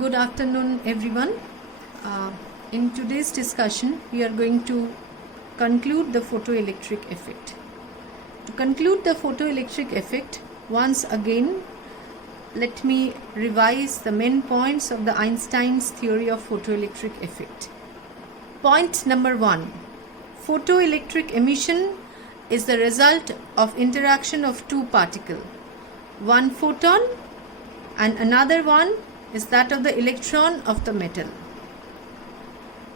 Good afternoon, everyone. In today's discussion, we are going to conclude the photoelectric effect. To conclude the photoelectric effect, once again, let me revise the main points of the Einstein's theory of photoelectric effect. Point number 1. Photoelectric emission is the result of interaction of two particles, one photon and another one is that of the electron of the metal.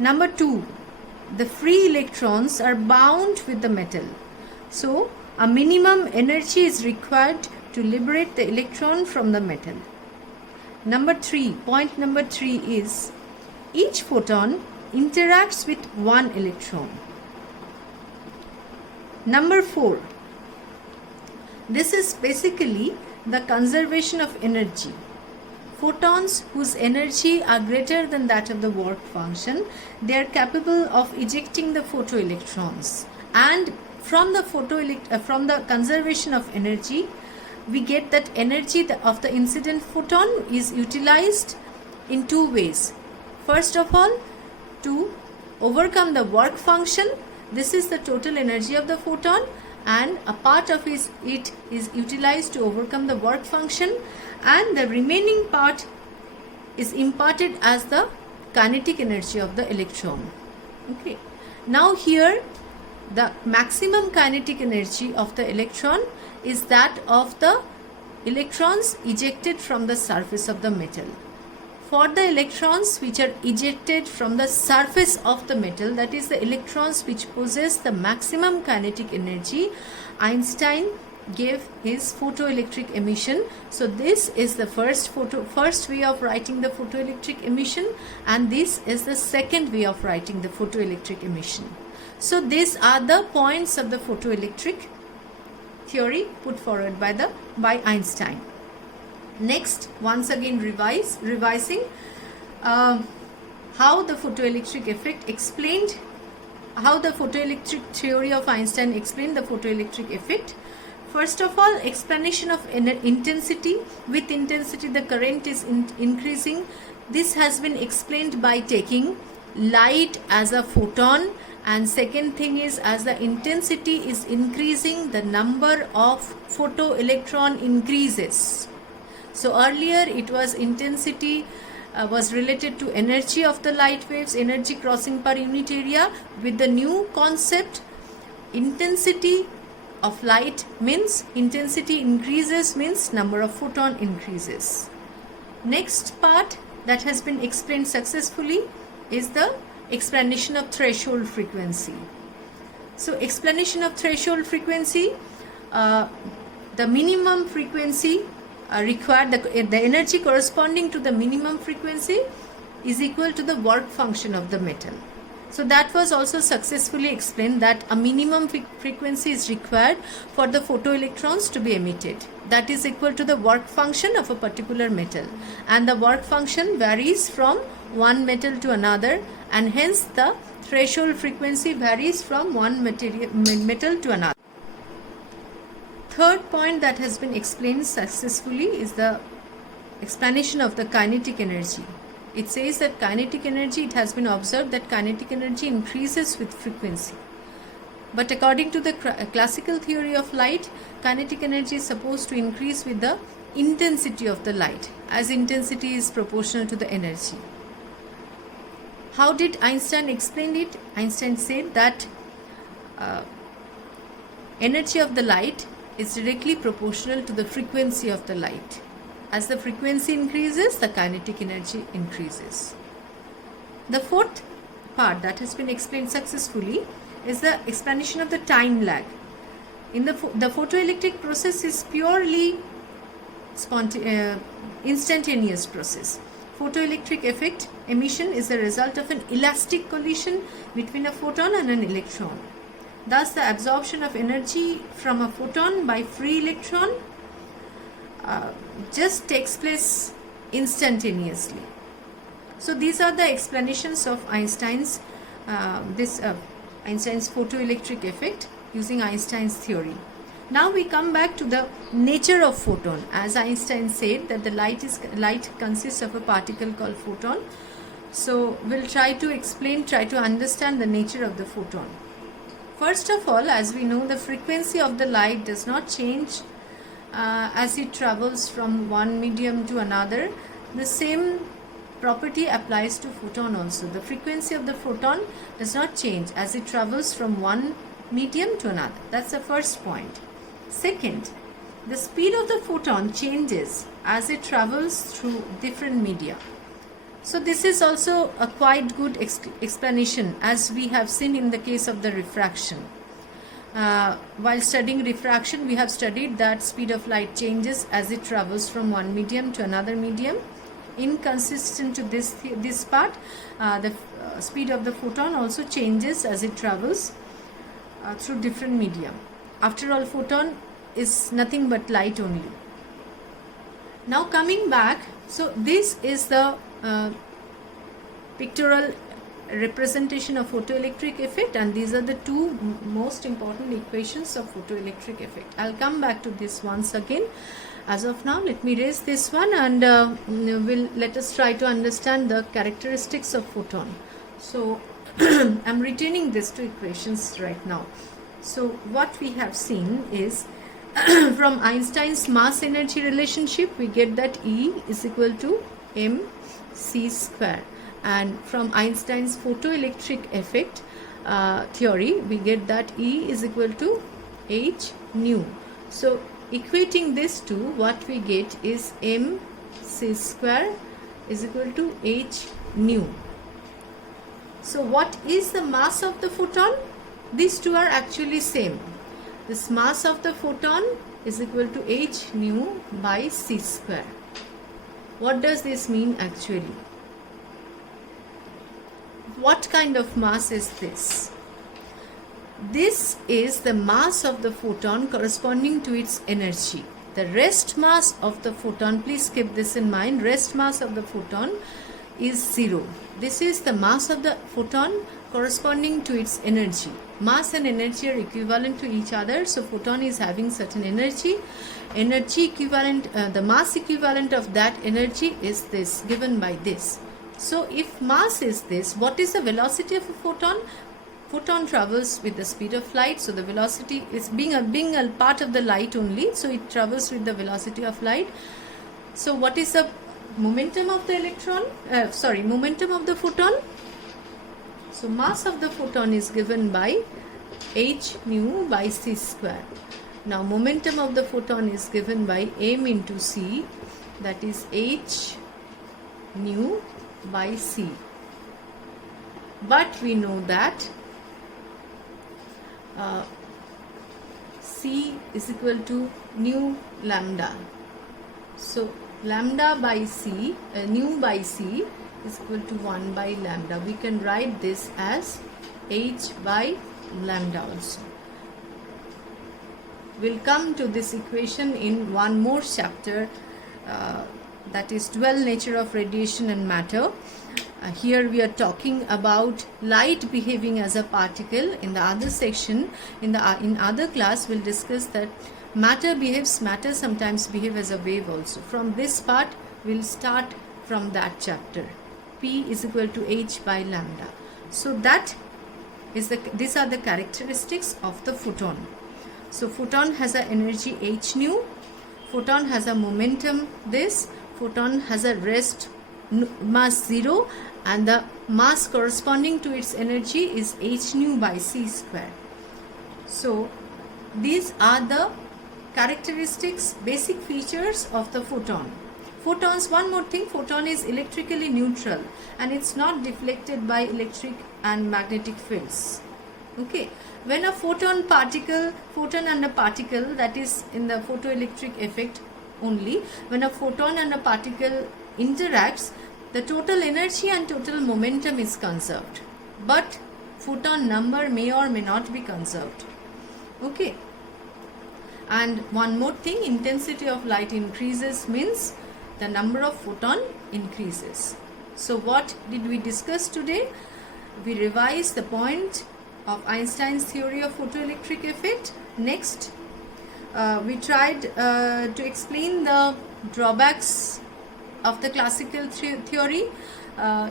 Number 2, the free electrons are bound with the metal. So, a minimum energy is required to liberate the electron from the metal. Point number 3 is each photon interacts with one electron. Number 4, this is basically the conservation of energy. Photons whose energy are greater than that of the work function, they are capable of ejecting the photoelectrons, and from the conservation of energy, we get that energy of the incident photon is utilized in two ways. First of all, to overcome the work function, this is the total energy of the photon, and a part of it is utilized to overcome the work function, and the remaining part is imparted as the kinetic energy of the electron. Okay. Now here the maximum kinetic energy of the electron is that of the electrons ejected from the surface of the metal. For the electrons which are ejected from the surface of the metal, that is the electrons which possess the maximum kinetic energy, Einstein gave his photoelectric emission. So this is the first way of writing the photoelectric emission, and this is the second way of writing the photoelectric emission. So these are the points of the photoelectric theory put forward by Einstein. Next, once again revising how the photoelectric effect explained, how the photoelectric theory of Einstein explained the photoelectric effect. First of all, explanation of intensity. With intensity, the current is increasing. This has been explained by taking light as a photon, and second thing is, as the intensity is increasing, the number of photoelectron increases. So earlier it was intensity was related to energy of the light waves, energy crossing per unit area. With the new concept, intensity of light means intensity increases, means number of photon increases. Next part that has been explained successfully is the explanation of threshold frequency. So explanation of threshold frequency, the minimum frequency required, the energy corresponding to the minimum frequency is equal to the work function of the metal. So that was also successfully explained, that a minimum frequency is required for the photoelectrons to be emitted. That is equal to the work function of a particular metal, and the work function varies from one metal to another, and hence the threshold frequency varies from one metal to another. Third point that has been explained successfully is the explanation of the kinetic energy. It says that kinetic energy, it has been observed that kinetic energy increases with frequency. But according to the classical theory of light, kinetic energy is supposed to increase with the intensity of the light, as intensity is proportional to the energy. How did Einstein explain it? Einstein said that energy of the light is directly proportional to the frequency of the light. As the frequency increases, the kinetic energy increases. The fourth part that has been explained successfully is the explanation of the time lag. In the photoelectric process is purely instantaneous process. Photoelectric effect emission is the result of an elastic collision between a photon and an electron. Thus, the absorption of energy from a photon by free electron just takes place instantaneously. So these are the explanations of Einstein's Einstein's photoelectric effect using Einstein's theory. Now we come back to the nature of photon. As Einstein said that the light consists of a particle called photon. So we'll try to understand the nature of the photon. First of all, as we know, the frequency of the light does not change as it travels from one medium to another. The same property applies to photon also. The frequency of the photon does not change as it travels from one medium to another. That's the first point. Second, the speed of the photon changes as it travels through different media. So this is also a quite good explanation, as we have seen in the case of the refraction. While studying refraction, we have studied that speed of light changes as it travels from one medium to another medium. Inconsistent to this part, the speed of the photon also changes as it travels through different medium. After all, photon is nothing but light only. Now coming back, so this is the pictorial representation of photoelectric effect, and these are the two most important equations of photoelectric effect. I'll come back to this once again. As of now, let me raise this one, and let us try to understand the characteristics of photon. So I'm retaining these two equations right now. So what we have seen is from Einstein's mass energy relationship, we get that E is equal to mc square, and from Einstein's photoelectric effect theory, we get that E is equal to h nu. So equating this to, what we get is mc square is equal to h nu. So what is the mass of the photon? These two are actually same. This mass of the photon is equal to h nu by c square. What does this mean actually? What kind of mass is this? This is the mass of the photon corresponding to its energy. The rest mass of the photon, please keep this in mind, rest mass of the photon is 0. This is the mass of the photon corresponding to its energy. Mass and energy are equivalent to each other, so photon is having certain energy. Energy equivalent, the mass equivalent of that energy is this, given by this. So if mass is this, what is the velocity of a photon? Photon travels with the speed of light, so the velocity is being a part of the light only, so it travels with the velocity of light. So what is the momentum of the momentum of the photon? So mass of the photon is given by h nu by c square. Now momentum of the photon is given by m into c, that is h nu by c. But we know that c is equal to nu lambda. So lambda by c, nu by c is equal to 1 by lambda. We can write this as h by lambda also. We'll come to this equation in one more chapter, that is dual nature of radiation and matter. Here we are talking about light behaving as a particle. In the other section, in other class, we'll discuss that matter sometimes behave as a wave also. From this part, we'll start from that chapter. P is equal to h by lambda. So these are the characteristics of the photon. So photon has an energy h nu, photon has a momentum this, photon has a rest mass 0, and the mass corresponding to its energy is h nu by c square. So these are the characteristics, basic features of the photon. Photons, one more thing, photon is electrically neutral and it's not deflected by electric and magnetic fields. Okay, when a photon and a particle, that is in the photoelectric effect only, when a photon and a particle interacts, the total energy and total momentum is conserved, but photon number may or may not be conserved. Okay, and one more thing, intensity of light increases means the number of photon increases. So what did we discuss today? We revised the point of Einstein's theory of photoelectric effect. Next, we tried to explain the drawbacks of the classical theory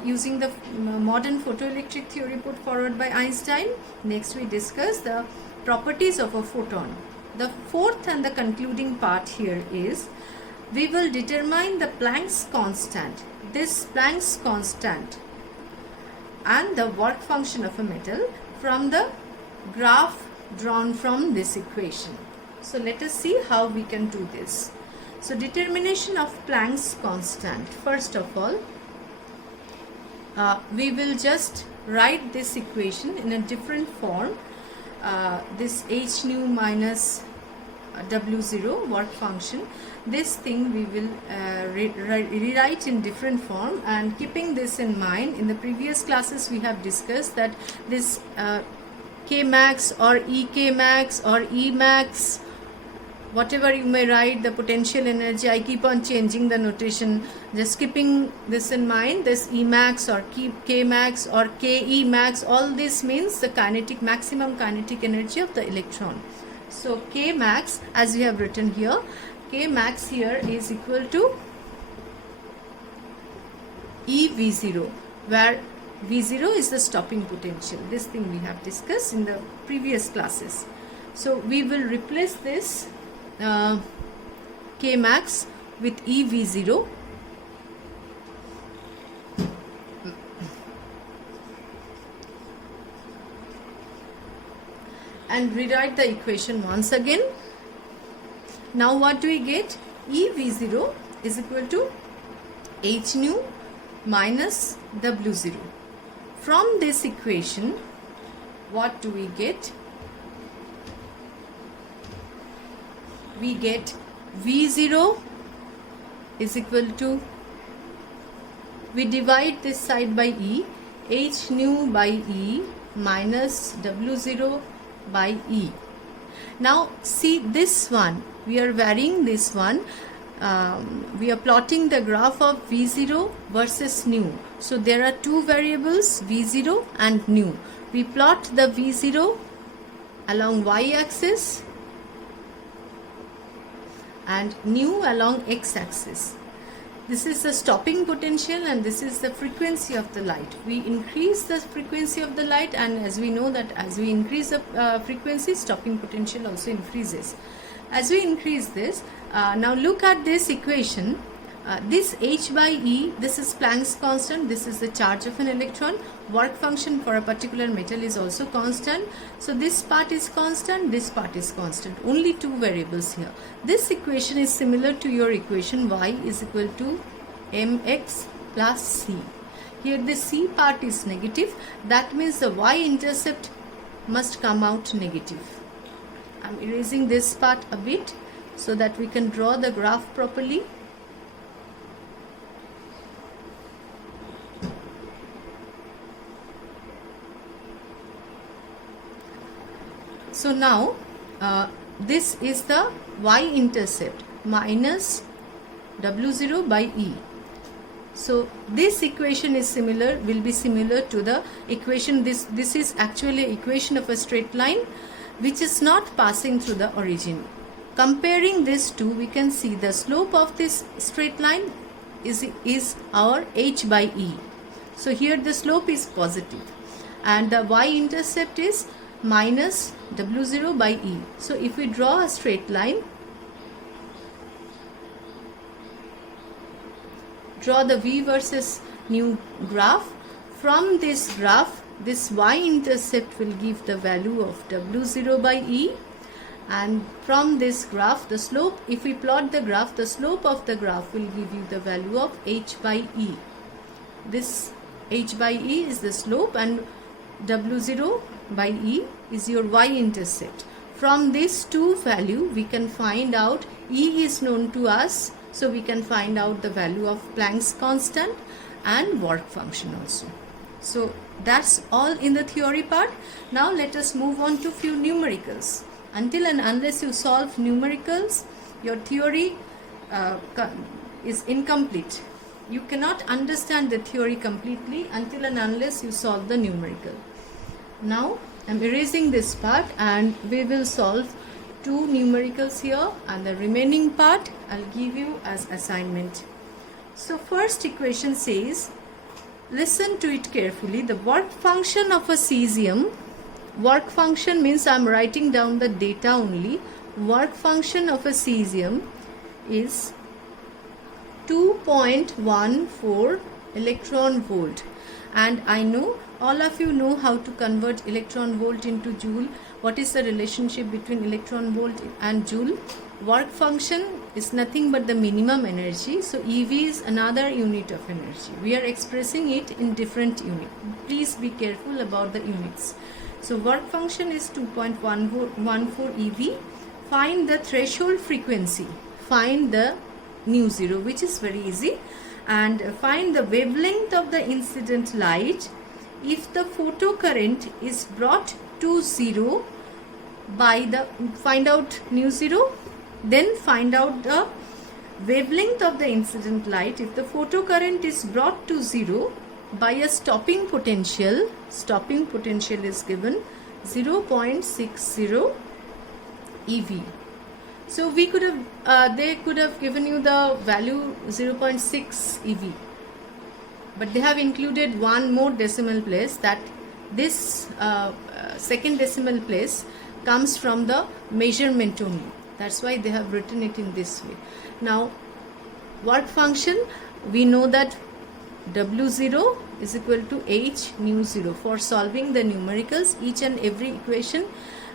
using the modern photoelectric theory put forward by Einstein. Next we discuss the properties of a photon. The fourth and the concluding part here is we will determine the Planck's constant. This Planck's constant and the work function of a metal from the graph drawn from this equation. So let us see how we can do this. So determination of Planck's constant. First of all, we will just write this equation in a different form. This h nu minus w0 work function, this thing we will rewrite in different form, and keeping this in mind, in the previous classes we have discussed that this k max or ek max or e max, whatever you may write, the potential energy, I keep on changing the notation, just keeping this in mind, this E max or K max or Ke max, all this means the maximum kinetic energy of the electron. So K max, as we have written here, K max here is equal to EV0, where V0 is the stopping potential. This thing we have discussed in the previous classes. So we will replace this K max with EV0, and rewrite the equation once again. Now what do we get? EV0 is equal to h nu minus w0. From this equation, what do we get? We get V0 is equal to, we divide this side by E, h nu by E minus w0 by E. Now see this one, we are varying this one, we are plotting the graph of V0 versus nu. So there are two variables, V0 and nu. We plot the V0 along y-axis and nu along x-axis. This is the stopping potential and this is the frequency of the light. We increase the frequency of the light, and as we know that as we increase the frequency, stopping potential also increases. As we increase this, now look at this equation. This h by E, this is Planck's constant, this is the charge of an electron. Work function for a particular metal is also constant. So this part is constant, this part is constant. Only two variables here. This equation is similar to your equation y is equal to mx plus c. Here the c part is negative. That means the y-intercept must come out negative. I am erasing this part a bit so that we can draw the graph properly. So now this is the y-intercept minus w0 by E. So this equation is similar, will be similar to the equation, this is actually equation of a straight line which is not passing through the origin. Comparing these two, we can see the slope of this straight line is our h by E. So here the slope is positive and the y-intercept is minus w0 by E. So if we draw a straight line, draw the V versus nu graph. From this graph, this y-intercept will give the value of w0 by E, and from this graph, the slope, if we plot the graph, the slope of the graph will give you the value of h by E. This h by E is the slope and w0 by E is your y-intercept. From these two value, we can find out, E is known to us, so we can find out the value of Planck's constant and work function also. So that's all in the theory part. Now let us move on to few numericals. Until and unless you solve numericals, your theory is incomplete. You cannot understand the theory completely until and unless you solve the numerical. Now I am erasing this part and we will solve 2 numericals here, and the remaining part I'll give you as assignment. So first equation says, listen to it carefully, the work function of a cesium, work function means I'm writing down the data only, work function of a cesium is 2.14 electron volt, and I know all of you know how to convert electron volt into joule. What is the relationship between electron volt and joule? Work function is nothing but the minimum energy, so EV is another unit of energy. We are expressing it in different unit. Please be careful about the units. So work function is 2.14 EV. Find the threshold frequency, find the nu zero, which is very easy, and find the wavelength of the incident light. If the photocurrent is brought to zero by the, find out nu zero, then find out the wavelength of the incident light. If the photocurrent is brought to zero by a stopping potential is given 0.60 EV. So we could have, they could have given you the value 0.6 EV, but they have included one more decimal place, that this second decimal place comes from the measurement only. That's why they have written it in this way. Now work function, we know that W0 is equal to H nu 0. For solving the numericals, each and every equation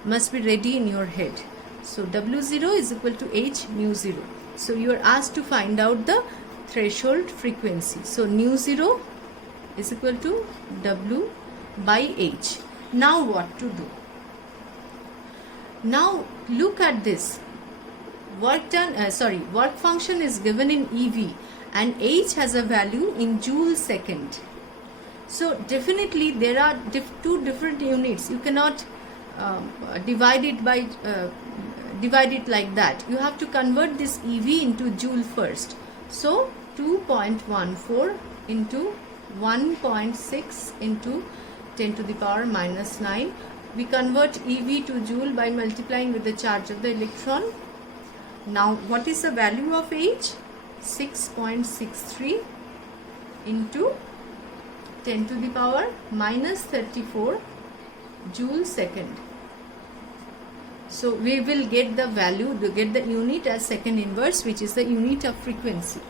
must be ready in your head. So W0 is equal to H nu 0. So you are asked to find out the threshold frequency. So nu 0 is equal to W by H. Now what to do? Now look at this. Work done, work function is given in EV and H has a value in joule second. So definitely there are two different units. You cannot divide it by divide it like that. You have to convert this EV into joule first. So 2.14 into 1.6 into 10 to the power minus 9. We convert EV to joule by multiplying with the charge of the electron. Now what is the value of H? 6.63 into 10 to the power minus 34 joule second. So we will get the value, to get the unit as second inverse, which is the unit of frequency.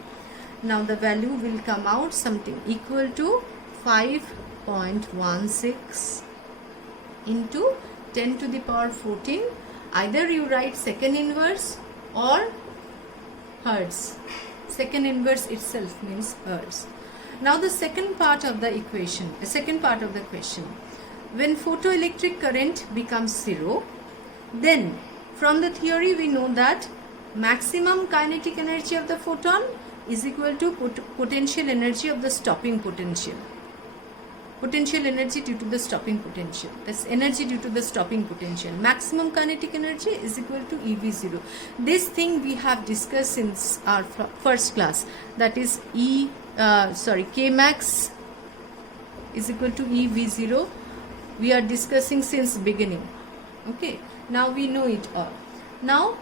Now the value will come out something equal to 5.16 into 10 to the power 14. Either you write second inverse or hertz. Second inverse itself means hertz. Now the second part of the equation, the second part of the question. When photoelectric current becomes zero, then from the theory we know that maximum kinetic energy of the photon is equal to potential energy of the stopping potential. Potential energy due to the stopping potential. That's energy due to the stopping potential. Maximum kinetic energy is equal to EV0. This thing we have discussed since our first class. That is Kmax is equal to EV0. We are discussing since beginning. Okay. Now we know it all. Now,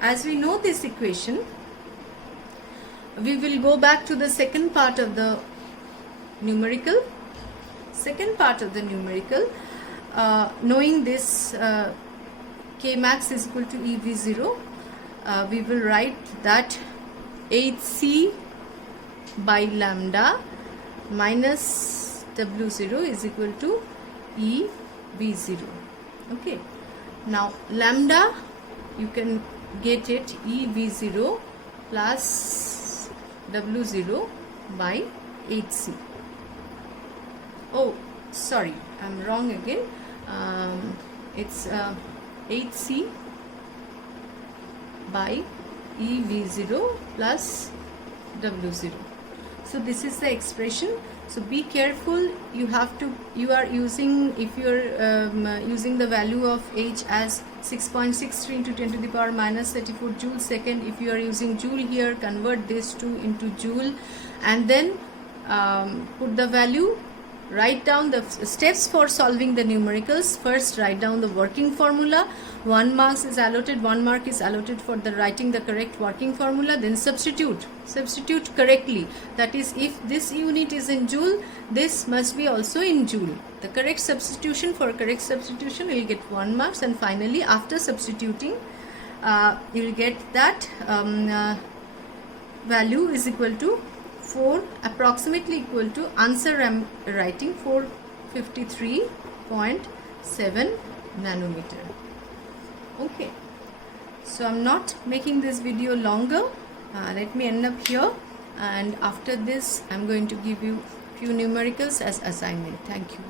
as we know this equation, we will go back to the second part of the numerical. Second part of the numerical, knowing this Kmax is equal to EV0, we will write that Hc by lambda minus W0 is equal to EV0. Okay. Now lambda, you can get it EV0 plus W0 by Hc. Oh, sorry, I'm wrong again. It's Hc by EV0 plus W0. So this is the expression. So be careful. You are using, if you are using the value of H as 6.63 into 10 to the power minus 34 joule second. If you are using joule here, convert this 2 into joule and then put the value write down the steps for solving the numericals. First, write down the working formula. 1 mark is allotted for the writing the correct working formula. Then substitute correctly. That is, if this unit is in joule, this must be also in joule. The correct substitution, you will get 1 mark. And finally, after substituting, you will get that value is equal to 4, approximately equal to answer I am writing 453.7 nanometer. Okay, so I am not making this video longer. Let me end up here, and after this I am going to give you few numericals as assignment. Thank you.